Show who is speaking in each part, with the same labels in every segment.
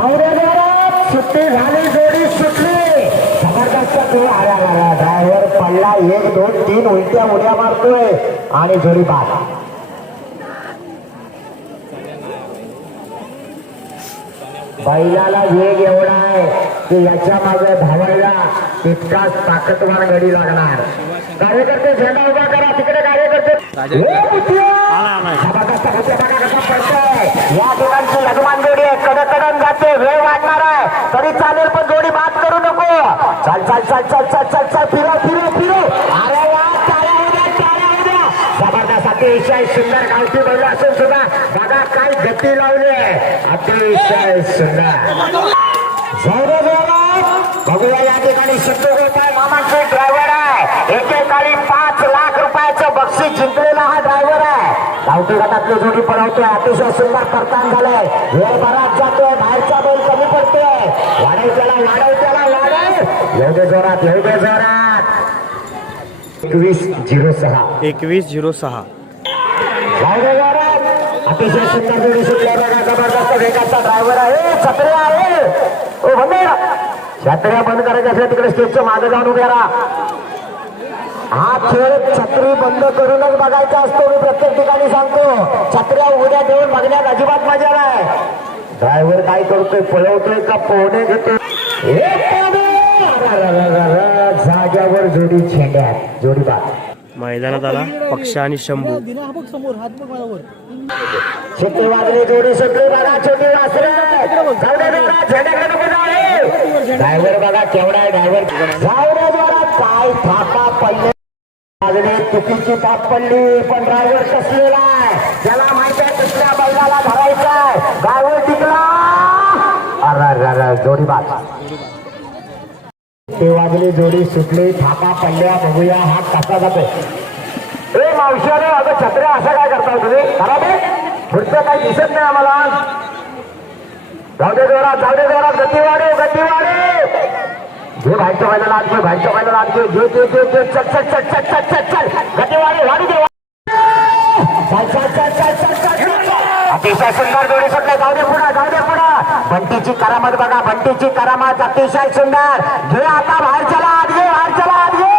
Speaker 1: सुट्टी झाली जोडी सुटली. जबरदस्त आला ड्रायव्हर पडला एक दोन तीन उलट्या उड्या मारतोय. आणि जोडी बाद. बैलाला वेग एवढा आहे की याच्या मागे धावायला तितकाच ताकदवार गडी लागणार. कार्यकर्ते झेंडा उभा करा. तिकडे कार्यकर्ते या ठिकाणची लग्मान जोडी आहे. कडक कडन जाते वेळ वाढणार आहे. तरी चालेल पण जोडी बाद करू नको. चल चल चल चल चल चल चल फिरो फिरो फिरो. अरे वा टाळ्या होऊ द्या, टाळ्या जबरदस्त अतिशय सुंदर गावठी बैल असून सुद्धा बघा काय गती लावली आहे. अतिशय सुंदर. जोरे जोरात. बघूया या ठिकाणी सिद्धू गोपाळ मामांचे ड्रायव्हर आहे एकेकाळी पाच लाख रुपयाचं बक्षीस जिंकलेला हा ड्रायव्हर आहे गावठी गटातली जोडी पळवतोय. अतिशय सुंदर परतान झालंय. वेळ बराच जातोय. बाहेरचा बैल कमी पडतोय. वाढव त्याला वाढव त्याला वाढव येऊ दे जोरात येऊ दे जोरात. एकवीस झिरो सहा.
Speaker 2: एकवीस झिरो सहा.
Speaker 1: जाऊ दे जोरात. अतिशय सुंदर जोडी सुटल्या बघा जबरदस्त वेगाचा ड्रायव्हर आहे. छत्र्या आहे ओ बंद छत्र्या बंद करायच्या तिकडे स्टेजच्या मागे जाऊन उभ्या राहा. हा खेळ छत्री बंद करूनच बघायचा असतो मी प्रत्येक ठिकाणी सांगतो. छत्र्या उघड्या ठेवून बघण्यात अजिबात मजा नाही. ड्रायव्हर काय करतोय पळवतोय का पोहणे घेतोय? जाग्यावर जोडी छेड्यात जोडी बाद
Speaker 2: मैदानात आला पक्ष आणि शंभू.
Speaker 1: वाजली जोडी सुटली बघा छोटी वासरे. ड्रायव्हर बघा केवढा आहे ड्रायव्हर. काय थापा पडले वाजले चुकीची थाप पडली पण ड्रायव्हर कसलेला आहे. ज्याला माहिती आहे दुसऱ्या बैलाला धरायचा आहे. ड्रायव्हर टिकला. जोडी बाद ते वाजली जोडी सुटली थापा पडल्या बघूया हा कसा जातोय ए मावशीने अगं छत्र्या असं काय करताय तुम्ही? खराब? पुढचं काही दिसत नाही आम्हाला. जाऊ दे जोरात जाऊ दे जोरात गती वाढे गती वाढे हे बाहेरच्या व्हायला लागतोय बाहेरच्या व्हायला लागतोय घे घे घे घे चल चल चल चल चल चल चल गतीवाडी वाढू दे चल चल चल चल चल अतिशय सुंदर जोडी सुटले जाऊ दे पुढे जाऊ दे पुढे बंटीची करामत बघा बंटीची करामत अतिशय सुंदर घे आता बाहेर चला आज घे बाहेर चला आज घे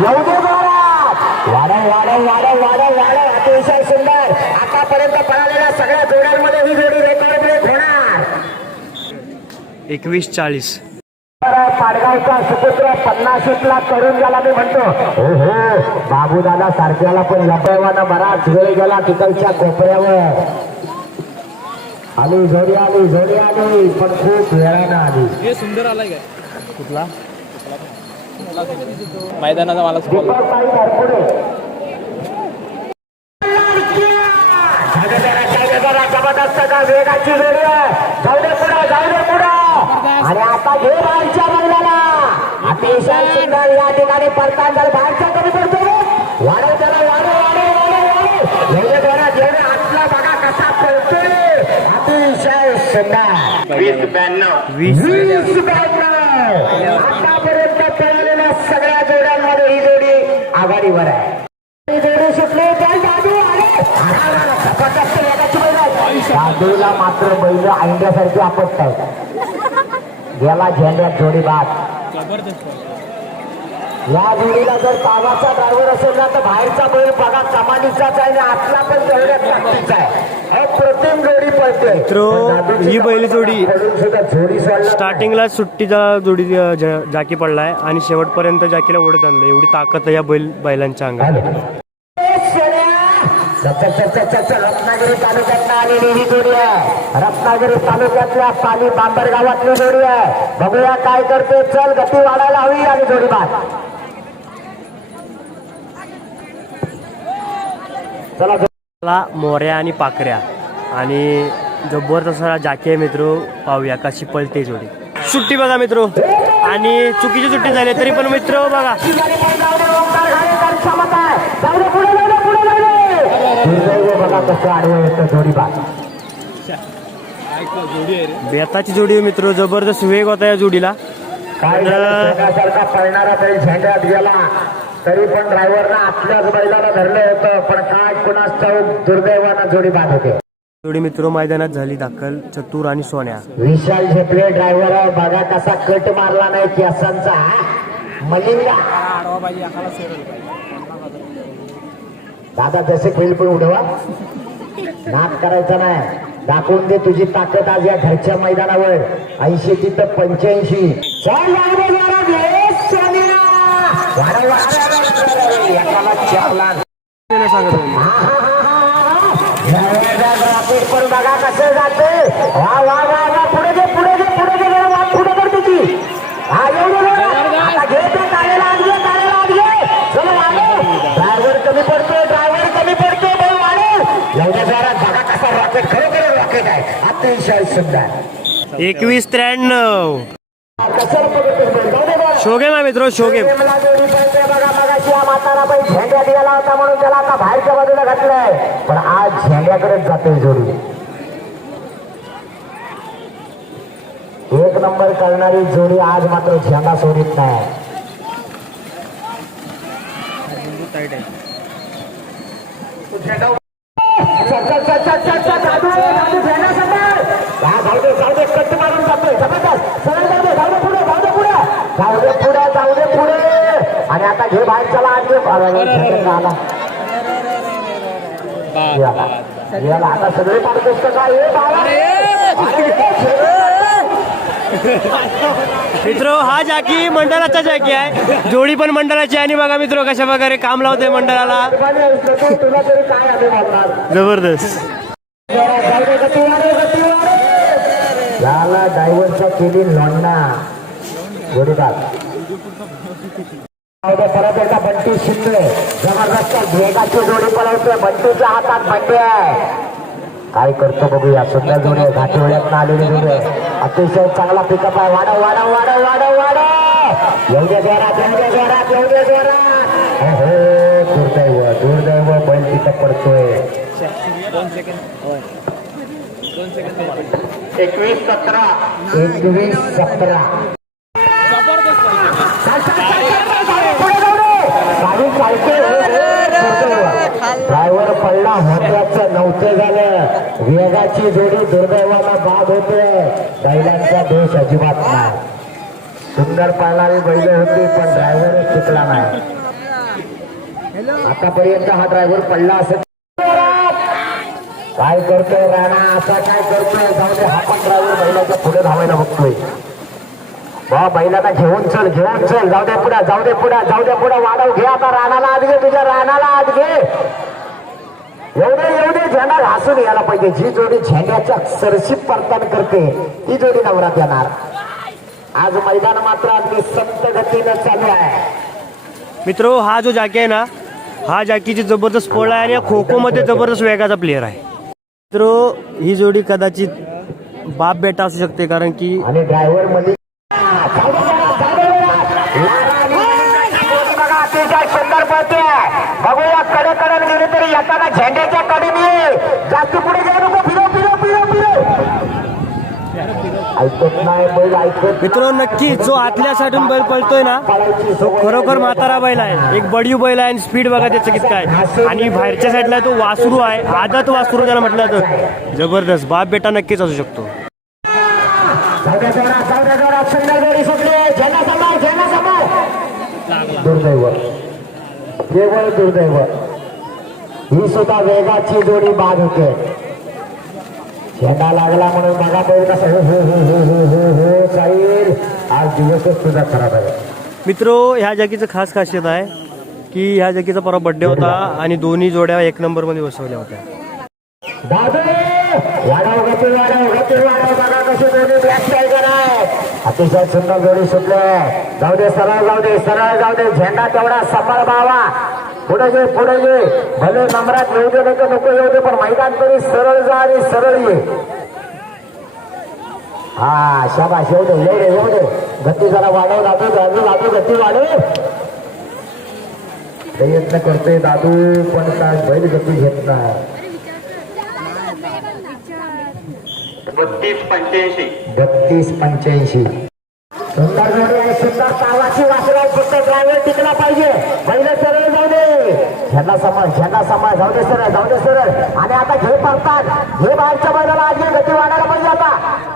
Speaker 1: येऊ दे जोरात वाडे वाडे वाडे वाडे वाढव अतिशय सुंदर आतापर्यंत पळालेल्या सगळ्या जोड्यांमध्ये ही जोडी रेकॉर्ड ब्रेक होणार
Speaker 2: एकवीस चाळीस
Speaker 1: पाडगावचा सुपुत्र पन्नाशीतला तरुण ज्याला मी म्हणतो हो हो बाबूदादा सारख्याला पण लपवाना बराच वेळ गेला तिकडच्या कोपऱ्यावर आली जोडी आली जोडी आली पण खूप वेळानं आली
Speaker 3: हे सुंदर आलाय काय
Speaker 2: कुठला
Speaker 3: मैदानाचा मला
Speaker 1: दीपकबाई जबरदस्त का वेगाची जोडी आहे जाऊ दे पुढं जाऊ दे पुढं आणि आता घे बाहेरच्या
Speaker 4: वीस ब्याण्णव.
Speaker 2: वीस
Speaker 1: ब्याण्णव. आतापर्यंत पळालेल्या सगळ्या जोड्यांमध्ये ही जोडी आघाडीवर आहे. ही जोडी सुटली. जादूला मात्र बैल अंड्यासारखी आपटत गेला झेंड्यात जोडी बाद या जोडीला जर तावाचा ड्रायव्हर असेल ना तर बाहेरचा बैल बघा कमालीचाच आहे आणि आतला पण तेवढ्याच ताकदीचा आहे. अप्रतिम जोडी पळते
Speaker 2: मित्रो, ही बैल जोडी स्टार्टिंगला सुट्टीचा जोडी जाकी पडलाय आणि शेवटपर्यंत जाकीला ओढत आणलं एवढी ताकद आहे या बैल बैलांच्या अंगात.
Speaker 1: रत्नागिरी तालुक्यात आलेली ही जोडी आहे. रत्नागिरी तालुक्यातल्या पाली बांबर गावातली जोडी आहे. बघूया काय करते चल गती वाढायला हवी आणि जोडी बाद चला
Speaker 2: मोऱ्या आणि पाकऱ्या. आणि जबरदस्त असा जाकी मित्रो पाहूया कशी पळते जोडी. सुट्टी बघा मित्रो. आणि चुकीची सुट्टी झाली तरी पण मित्र बघा. बेताची जोडी मित्र जबरदस्त वेग होता या जोडीला.
Speaker 1: तरी पण ड्रायव्हरनं आतल्याच बैलाला धरलं होतं पण काय कुणाच चौक दुर्दैवानं जोडी बाद होते.
Speaker 2: जोडी मित्र मैदानात झाली दाखल चतुर आणि सोन्या.
Speaker 1: विशाल झेपले ड्रायव्हर बघा कसा कट मारला नाही मलिंगा
Speaker 3: पाहिजे एकाला सोडलं
Speaker 1: दादा जसे खेळ पण उडवा. नाद करायचा नाही. दाखवून दे तुझी ताकद आज या घरच्या मैदानावर. ऐंशी तिथं पंच्याऐंशी. चल एकाला चपला. बघा कसं जाते वा वा वा वा पुढे घे पुढे घे पुढे घे जरा वाट पुढे कर तुझी हा येऊ आता घे ते आत घे आत घे चला ड्रायव्हर कमी पडतोय ड्रायव्हर कमी पडतोय एवढ्या जरा बघा कसा रॉकेट खरोखर रॉकेट आहे अतिशय सुंदर
Speaker 2: एकवीस त्र्याण्णव
Speaker 1: कसं
Speaker 2: शोगेम आहे मित्र शोगेम
Speaker 1: हा म्हातारा बाई झेंड्यात गेला होता म्हणून त्याला आता बाहेरच्या बाजूला घातलंय. पण आज झेंड्याकडेच जाते जोडी. एक नंबर करणारी जोडी आज मात्र झेंडा सोडित नाही. चल, चल, चल, चल, चल, चल, दादू, दादू, झेंडा समोर. हा, जाऊ दे, जाऊ दे, कट मारून जातोय, जबरदस्त. सरळ जाऊ दे, जाऊ दे पुढे, जाऊ दे पुढे. जाऊ दे पुढे, जाऊ दे घे बाहेर चला आला. आता सगळे काय?
Speaker 2: मित्र हा जाकी मंडळाचा जाकी आहे. जोडी पण मंडळाची आणि बघा मित्र कशा प्रकारे काम लावते मंडळाला. जबरदस्त.
Speaker 1: याला ड्रायव्हरच्या केली लोंडा परत एकदा बंटी शिंदे जबरदस्त वेगाची जोडी पळवते बंटीच्या हातात बंटी आहे. काय करतो बघूया सुंदर जोडी आहे घाटी वेळ्यात आलेली जोडी आहे. अतिशय चांगला पिकअप आहे. वाढव वाढव वाढव वाढव वाढव. एवढ्या जोरात एवढ्या जोरात एवढ्या जोरात. हो, हो दुर्दैव दुर्दैव बैल तिथं पडतोय एकवीस सतरा. एकवीस सतरा. ड्रायव्हर महत्वाचं नव्हतं झालं. वेगाची जोडी दुर्दैवाला बाद होते बैलांचा दोष अजिबात नाही. सुंदर पाळणारी बैल होती पण ड्रायव्हरच चुकला नाही. आतापर्यंत हा ड्रायव्हर पडला असं काय करतोय राणा? असा काय करतोय? जाऊ दे हा पण ड्रायव्हर बैलाच्या पुढे धावायला बघतोय. बा बैलाला घेऊन चल घेऊन चल. जाऊ दे पुढे जाऊ दे पुढे जाऊ दे पुढे. वाढव घे आता राणाला आत घे तुझ्या राणाला आज घे. एवढे एवढे झेंडा घासून यायला पाहिजे. जी जोडी झेंड्याच्या सरशीत परतान करते ती जोडी नवरात येणार. आज मैदान मात्र अगदी संत गतीनं चालू आहे.
Speaker 2: मित्र हा जो जाकी आहे ना हा जाकीची जबरदस्त पळ आहे आणि या खो खो मध्ये जबरदस्त वेगाचा प्लेअर आहे. मित्र ही जोडी कदाचित बाप बेटा असू शकते कारण की
Speaker 1: आणि ड्रायव्हरमध्ये जाऊ दे जरा, जाऊ दे जरा. जोडी बघा, अतिशय सुंदर पळते कडे गेले तरी येताना झेंड्याच्या कडीने जास्त पुढे गेले नको फिरो फिरो फिरो फिरो ऐकत नाही बैल ऐकत
Speaker 2: मित्र नक्की जो आतल्या साठून बैल पळतोय ना तो खरोखर म्हातारा बैल आहे. एक बडियू बैल आहे आणि स्पीड बघा त्याचं किती काय आणि बाहेरच्या साईडला तो वासरू आहे. आदत वासरू त्याला म्हटलं तर जबरदस्त. बाप बेटा नक्कीच असू शकतो.
Speaker 1: दुर्दैव. केवळ दुर्दैव. ही सुद्धा वेगाची जोडी बाद होते झेंडा लागला म्हणून बघा बैल कसा हो हो हो हो हो हो साईल आज दिवसच तुझा खराब आहे.
Speaker 2: मित्र ह्या जागीचं खास खासियत आहे की ह्या जागीचा परवा बड्डे होता आणि दोन्ही जोड्या एक नंबरमध्ये बसवल्या होत्या.
Speaker 1: दादू वाढव गती वाढव गती वाढव. बघा कशी जोडी बॅक टायगर आहे. अतिशय सुंदर जोडी सुटले. जाऊ दे सरळ जाऊ दे सरळ जाऊ दे. झेंडा तेवढा सांभाळ बावा. पुढे ये पुढे ये भले नंबरात येऊ दे नको नको येऊ दे पण मैदान तरी सरळ जा आणि सरळ ये. हा शाबाश येऊ दे येऊ दे येऊ दे. गती जरा वाढव दादू दादू दादू गती वाढव. प्रयत्न करतोय दादू पण काय बैल गती घेत नाही.
Speaker 4: बत्तीस पंच्याऐंशी.
Speaker 1: बत्तीस पंच्याऐंशी. सुंदर फक्त ड्रायव्हर टिकला पाहिजे. पहिले सरळ जाऊ दे. समाज समाज. जाऊ दे सरळ जाऊ दे सरळ. आणि आता घे पडतात हे बाहेरच्या गती वाढायला पाहिजे आता.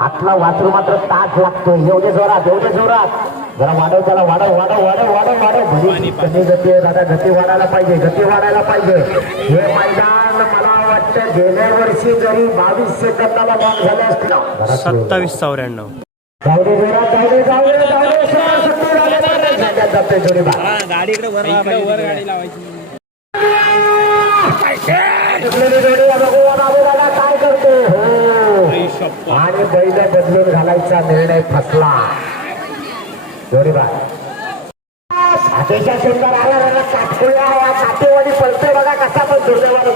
Speaker 1: आतला वासरू मात्र ताक लागतोय. एवढे जोरात एवढे जोरात. जरा वाढव त्याला वाढव वाढव वाढव वाढव वाढव. भली कमी गती आहे दादा गती वाढायला पाहिजे गती वाढायला पाहिजे. हे मैदान मला वाटतं गेल्या वर्षी जरी बावीस सेकंदाला लॉक झाले असतील.
Speaker 2: सत्तावीस चौऱ्याण्णव.
Speaker 3: गाडी इकडे वर वर गाडी लावायची.
Speaker 1: काय करते? हो. आणि बैल बदलून घालायचा निर्णय फसला. अतिशय सुंदर आला काटकुळ्या काटेवाडी पळतोय बघा कसा पण दुर्दैवानं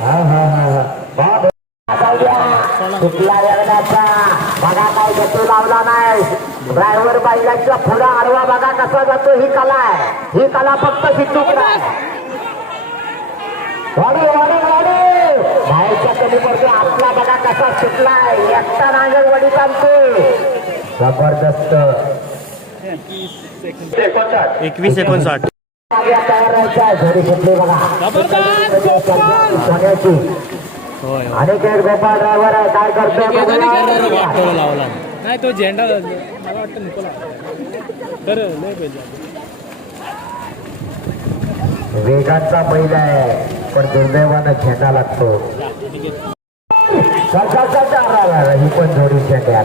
Speaker 1: हा हा हा हा वा. जाऊ द्या. सुटला वेळाचा बघा गती लावला नाही. ड्रायव्हर बैलाच्या पुढे आडवा बघा कसा जातो ही कला आहे. ही कला फक्त सिद्धूक नाही. वाढे वाढे वाढे. बाहेरच्या कमी पडते आतला बघा कसा सुटलाय एकटा नांगर वडी चालते जबरदस्त.
Speaker 2: एकवीस एकोणसाठ.
Speaker 1: अनेक एक गोपाळ ड्रायव्हर आहे. काय.
Speaker 3: लावला. नाही तो झेंडा मला वाटतं नको तर लय पाहिजे
Speaker 1: वेगाचा बैल आहे पण दुर्दैवानं झेंडा लागतो. ही पण जोडी झेंड्यात.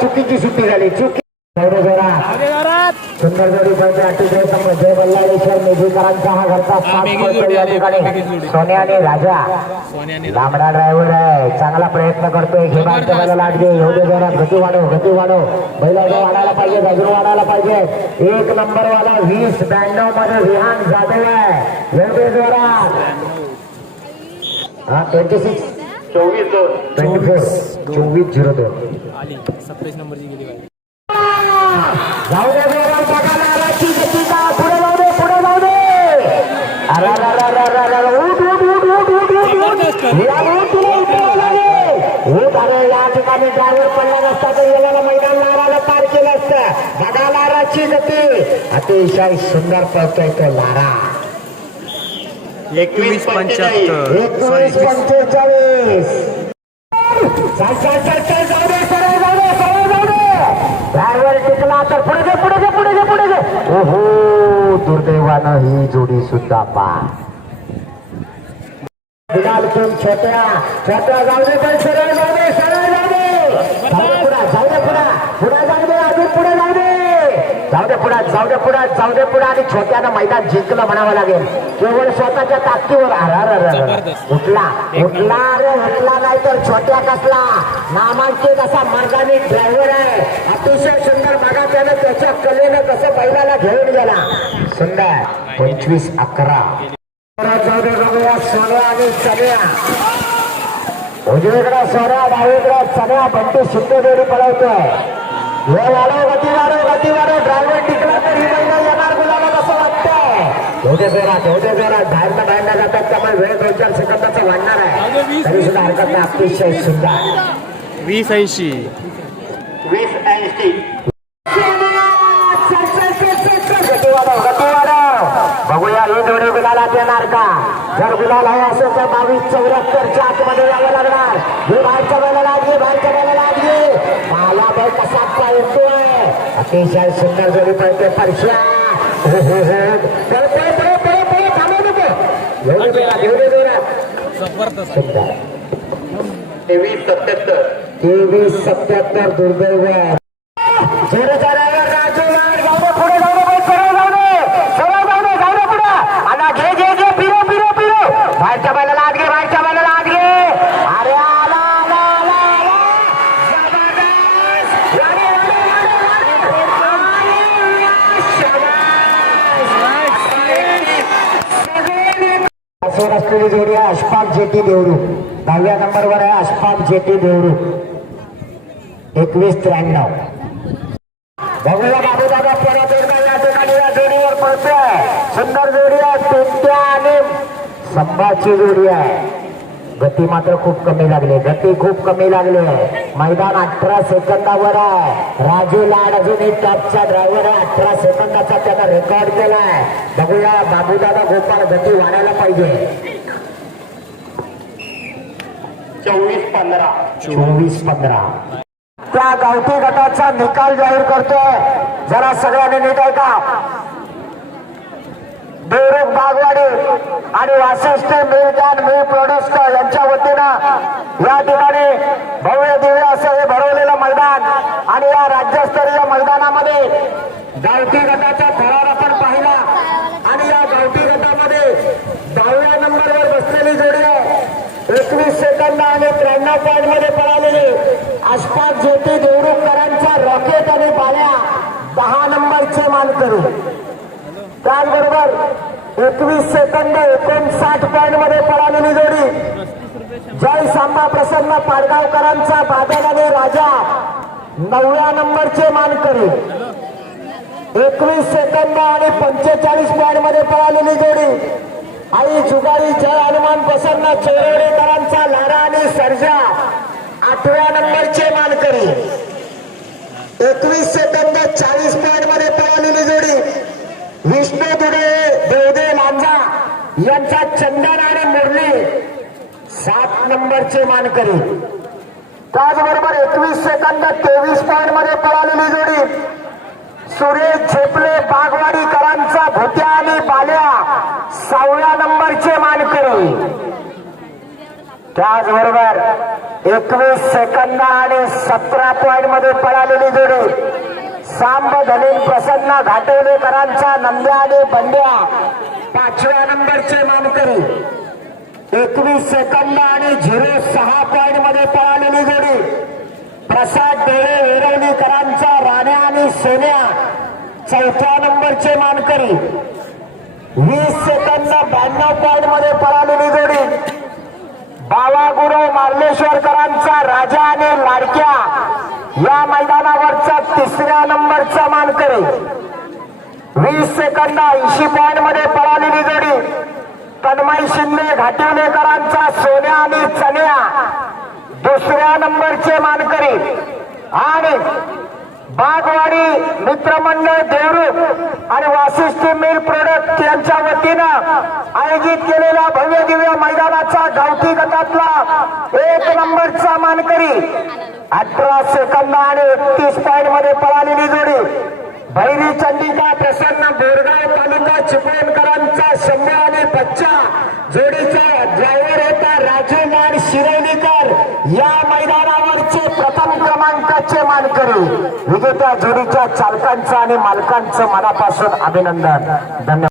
Speaker 1: चुकीची सुट्टी झाली. चुकी जाऊ दे जरा. सुंदर जोडी पळते अतिशय समोर जय बल्लाळेश्वर मेघेकरांचा हा घरचा साथ पळतो या ठिकाणी. सोन्या आणि राजा. लांबडा ड्रायव्हर आहे. चांगला प्रयत्न करतोय. हे बाहेरच्या बैला लाट घे एवढे जोरात. गती वाढव गती वाढव. बैलाचं वाढायला पाहिजे गजरू वाढायला पाहिजे. एक नंबर वाला वीस ब्याण्णवमध्ये विहान जाधव आहे. एवढे जोरात. हा ट्वेंटी सिक्स चोवीस दोन. ट्वेंटी फोर चोवीस झिरो दोन.
Speaker 3: आली. सत्तावीस नंबरची गेली
Speaker 1: या ठिकाणी ड्रायव्हर पडला नसता तर याला मैदान लाराला पार केलं असतं बघा लाराची गती अतिशय सुंदर पळतोय तो लारा
Speaker 2: एकवीस पंच्याहत्तर
Speaker 1: एकोणीस पंचेचाळीस चाल चाल चाल चाल जाऊ दे सरळ जाऊ दे सरळ जाऊ दे ड्रायव्हर टिकला तर पुढे घे पुढे घे पुढे घे पुढे घे ओहो दुर्दैवानं ही जोडी सुद्धा पा बिलाल किंग छोट्या छोट्या जाऊ दे पण सरळ जाऊ दे सरळ जाऊ दे जाऊ जाऊ दे पुढे जाऊ दे अजून पुढे जाऊ दे जाऊ दे पुढा जाऊ दे पुढा जाऊ दे पुढा आणि छोट्यानं मैदान जिंकलं म्हणावं लागेल. केवळ स्वतःच्या ताकदीवर. अरे अरे अरे अरे. उठला उठला रे उठला नाही तर छोट्या कसला. नामांकित असा मार्गाने ड्रायव्हर आहे. अतिशय सुंदर बघा त्यानं त्याच्या कलेनं कसं बैलाला घेऊन गेला. सुंदर. पंचवीस अकरा. जाऊ दे बघूया सोन्या आणि चण्या उजवीकडे सोन्या डावीकडे चण्या बंटी शिंदे जोडी पळवतोय.
Speaker 2: वीस ऐंशी.
Speaker 1: वीस ऐंशी. बघूया ही जोडी गुलाला देणार का? जर गुलाल हवा असेल तर बावीस चौऱ्याहत्तरच्या आतमध्ये यावं लागणार. हे बाहेरच्या वेळेला लागली बाहेरच्या वेळेला लागली मला कसा पळतोय अतिशय सुंदर जोडी पळते परश्या हो, हो, हो. तेवीस सत्याहत्तर. तेवीस सत्याहत्तर दुर्दैव जोराचा driver राजू लाड. जाऊ दे, पुढे जाऊ दे, बाई, सरळ जाऊ दे. सरळ जाऊ दे, जाऊ दे पुढे. आला, घे, घे, घे, फिरो, फिरो, फिरो. बाहेरच्या बैलाला आत घे, बाहेरच्या बैलाला आत घे. अरे, आला, आला, आला, आला. जबरदस्त. वाढे, वाढे, वाढे, वाढे. शाबास. असलेली जोडी आहे अशफाक जेटी देवरू. दहाव्या नंबरवर आहे अशफाक जेटी देवरू. एकवीस त्र्याण्णव. बघूया बाबूदादा परत एकदा या ठिकाणी या जोडीवर पळतोय. सुंदर जोडी आहे पेट्या आणि संभाची जोडी आहे. गती मात्र खूप कमी लागली. गती खूप कमी लागली. आहे मैदान अठरा सेकंदावर आहे. राजू लाड अजून एक टॉपचा ड्रायव्हर आहे. अठरा सेकंदाचा त्याचा रेकॉर्ड केलाय. बघूया बाबूदादा गोपाळ गती वाढायला पाहिजे.
Speaker 4: चोवीस पंधरा.
Speaker 1: चोवीस पंधरा. त्या गावठी गटाचा निकाल जाहीर करतोय. जरा सगळ्यांनी नीट ऐका. देवरुख बागवाडी आणि वासिष्ठ मिल्क अँड प्रोडक्ट यांच्या वतीनं या ठिकाणी भव्य दिव्य असं हे भरवलेलं मैदान आणि या राज्यस्तरीय मैदानामध्ये गावठी गटाचा थरार आपण पाहिला. आणि या गावठी गटामध्ये दहाव्या नंबरवर बसलेली जोडी आहे. एकवीस सेकंद आणि त्र्याण्णव पॉईंटमध्ये पळालेली आसपास ज्योती देवरुखकरांचा रॉकेट आणि बाल्या दहा नंबरचे मानकरी. त्याचबरोबर एकवीस सेकंद एकोणसाठ पॉईंटमध्ये पळालेली जोडी. जय सांबा प्रसन्न पाडगावकरांचा बादलाने आणि राजा नवव्या नंबरचे मानकरी. एकवीस सेकंद आणि पंचेचाळीस पॉईंटमध्ये पळालेली जोडी. आई जुगारी जय हनुमान प्रसन्न चोरवडेकरांचा लारा आणि सर्जा आठव्या नंबरचे मानकरी. एकवीस सेकंद चाळीस पॉईंटमध्ये पळालेली जोडी. विष्णू दुडे देवदेव लांजा यांचा चंदन आणि मुरली सात नंबरचे मानकरी. त्याचबरोबर एकवीस सेकंद तेवीस पॉईंटमध्ये पळालेली जोडी. सुरेश झेपले बागवाडीकरांचा भुत्या आणि बाल्या सहाव्या नंबरचे मानकरी. त्याचबरोबर एकवीस सेकंद आणि सतरा पॉईंटमध्ये पळालेली जोडी. सांब धनीन प्रसन्न घाटवलेकरांचा नंद्या आणि बंड्या. पाचव्या नंबरचे मानकरी. एकवीस सेकंद आणि झिरो सहा पॉईंटमध्ये पळालेली जोडी. प्रसाद डेळे वेरवलीकरांचा राण्या आणि सोन्या. चौथ्या नंबरचे मानकरी. वीस सेकंद ब्याण्णव पॉईंटमध्ये पळालेली जोडी. बावागुरव मार्लेश्वरकरांचा राजा आणि लाडक्या. या मैदानावरचा तिसऱ्या नंबरचा मानकरी. वीस सेकंद ऐंशी पॉईंटमध्ये पळालेली जोडी. तन्मय शिंदे घाटिवणेकरांचा सोन्या आणि चण्या. दुसऱ्या नंबरचे मानकरी. आणि बागवाडी मित्रमंडळ देवरूप आणि वासिष्ठी मिल प्रोडक्ट यांच्या वतीनं आयोजित केलेल्या भव्य दिव्य मैदानाचा गावठी गटातला एक नंबरचा मानकरी अठरा सेकंद आणि एकतीस पॉईंटमध्ये पळालेली जोडी. भैरी चंडिका प्रसन्न बोरगाव तालुका चिपळूणकरांचा शंभर आणि बच्चा. जोडीचा ड्रायव्हर होता राजू मान शिरवलीकर या मैदानावर दोन क्रमांकाचे मानकरी विजेत्या जोडीच्या चालकांचं आणि मालकांचं मनापासून अभिनंदन. धन्यवाद.